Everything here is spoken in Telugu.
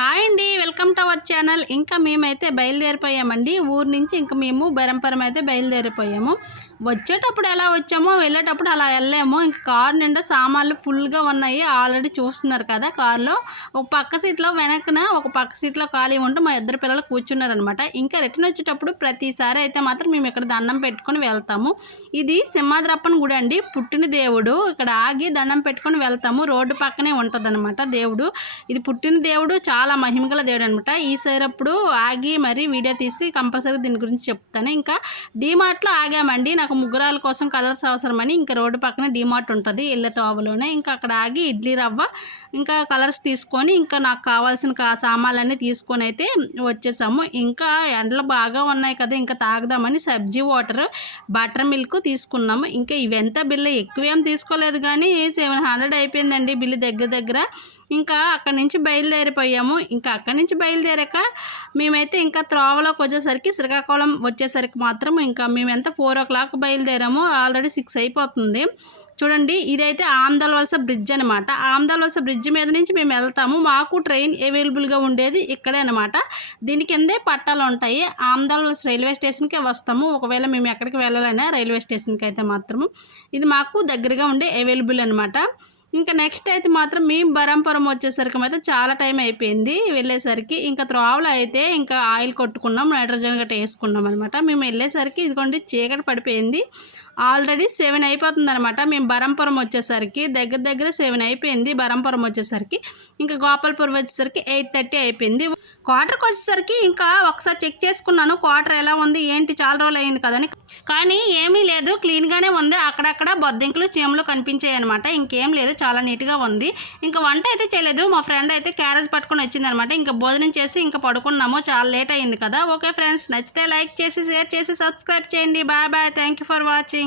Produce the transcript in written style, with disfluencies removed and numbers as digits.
హాయ్ అండి, వెల్కమ్ టు అవర్ ఛానల్. ఇంకా మేమైతే బయలుదేరిపోయామండి. ఊరు నుంచి ఇంకా మేము బెరంపురం అయితే బయలుదేరిపోయాము. వచ్చేటప్పుడు ఎలా వచ్చామో వెళ్ళేటప్పుడు అలా వెళ్ళాము. ఇంకా కారు నిండా సామాన్లు ఫుల్గా ఉన్నాయి. ఆల్రెడీ చూస్తున్నారు కదా. కారులో ఒక పక్క సీట్లో వెనకన ఒక పక్క సీట్లో ఖాళీ ఉంటూ మా ఇద్దరు పిల్లలు కూర్చున్నారనమాట. ఇంకా రిటర్న్ వచ్చేటప్పుడు ప్రతిసారి అయితే మాత్రం మేము ఇక్కడ దండం పెట్టుకొని వెళ్తాము. ఇది సింహాద్రప్పన్ గుడి అండి, పుట్టిన దేవుడు. ఇక్కడ ఆగి దండం పెట్టుకొని వెళ్తాము. రోడ్డు పక్కనే ఉంటుందన్నమాట దేవుడు. ఇది పుట్టిన దేవుడు, చాలా మహిమగల దేవుడు అనమాట. ఈసారి అప్పుడు ఆగి మరి వీడియో తీసి కంపల్సరీ దీని గురించి చెప్తాను. ఇంకా డీమార్ట్లో ఆగామండి. నాకు ముగ్గురాల కోసం కలర్స్ అవసరమని ఇంకా రోడ్డు పక్కన డీమార్ట్ ఉంటుంది ఇళ్ళ తోవలోనే. ఇంకా అక్కడ ఆగి ఇడ్లీ రవ్వ ఇంకా కలర్స్ తీసుకొని ఇంకా నాకు కావాల్సిన సామాన్లన్నీ తీసుకొని అయితే వచ్చేసాము. ఇంకా ఎండలు బాగా ఉన్నాయి కదా, ఇంకా తాగదామని సబ్జీ వాటర్, బటర్ మిల్క్ తీసుకున్నాము. ఇంకా ఇవెంత బిల్లు ఎక్కువేం తీసుకోలేదు కానీ 700 అయిపోయిందండి బిల్లు దగ్గర. ఇంకా అక్కడి నుంచి బయలుదేరిపోయాము. ఇంకా అక్కడి నుంచి బయలుదేరాక మేమైతే ఇంకా త్రోవలోకి వచ్చేసరికి శ్రీకాకుళం వచ్చేసరికి మాత్రం ఇంకా మేమెంత 4 o'clock బయలుదేరాము. ఆల్రెడీ 6 అయిపోతుంది. చూడండి, ఇదైతే ఆమ్దాల వలస బ్రిడ్జ్ అనమాట. ఆమ్దాల వలస బ్రిడ్జ్ మీద నుంచి మేము వెళ్తాము. మాకు ట్రైన్ అవైలబుల్గా ఉండేది ఇక్కడే అనమాట. దీని కిందే పట్టాలు ఉంటాయి. ఆమ్దాల వలస రైల్వే స్టేషన్కే వస్తాము. ఒకవేళ మేము ఎక్కడికి వెళ్ళాలన్నా రైల్వే స్టేషన్కి అయితే మాత్రము ఇది మాకు దగ్గరగా ఉండే అవైలబుల్ అనమాట. ఇంకా నెక్స్ట్ అయితే మాత్రం మేము బరంపురం వచ్చేసరికి అయితే చాలా టైం అయిపోయింది వెళ్ళేసరికి. ఇంకా త్రోవలో అయితే ఇంకా ఆయిల్ కొట్టుకున్నాం, నైట్రోజన్ గట్రా వేసుకున్నాం అనమాట. మేము వెళ్ళేసరికి ఇదిగోండి చీకటి పడిపోయింది. ఆల్రెడీ 7 అయిపోతుంది అనమాట. మేము బరంపురం వచ్చేసరికి దగ్గర 7 అయిపోయింది. బరంపురం వచ్చేసరికి ఇంకా గోపాల్పూర్ వచ్చేసరికి 8:30 అయిపోయింది. క్వార్టర్కి వచ్చేసరికి ఇంకా ఒకసారి చెక్ చేసుకున్నాను క్వార్టర్ ఎలా ఉంది ఏంటి, చాలా రోజులు అయింది కదని. కానీ ఏమీ లేదు, క్లీన్గానే ఉంది. అక్కడక్కడ బొద్దింకలు చీమలు కనిపించాయి అనమాట. ఇంకేం లేదు, చాలా నీట్గా ఉంది. ఇంకా వంట అయితే చేయలేదు. మా ఫ్రెండ్ అయితే క్యారేజ్ పట్టుకొని వచ్చిందనమాట. ఇంకా భోజనం చేసి ఇంకా పడుకున్నాము, చాలా లేట్ అయింది కదా. ఓకే ఫ్రెండ్స్, నచ్చితే లైక్ చేసి షేర్ చేసి సబ్స్క్రైబ్ చేయండి. Bye bye, thank you for watching.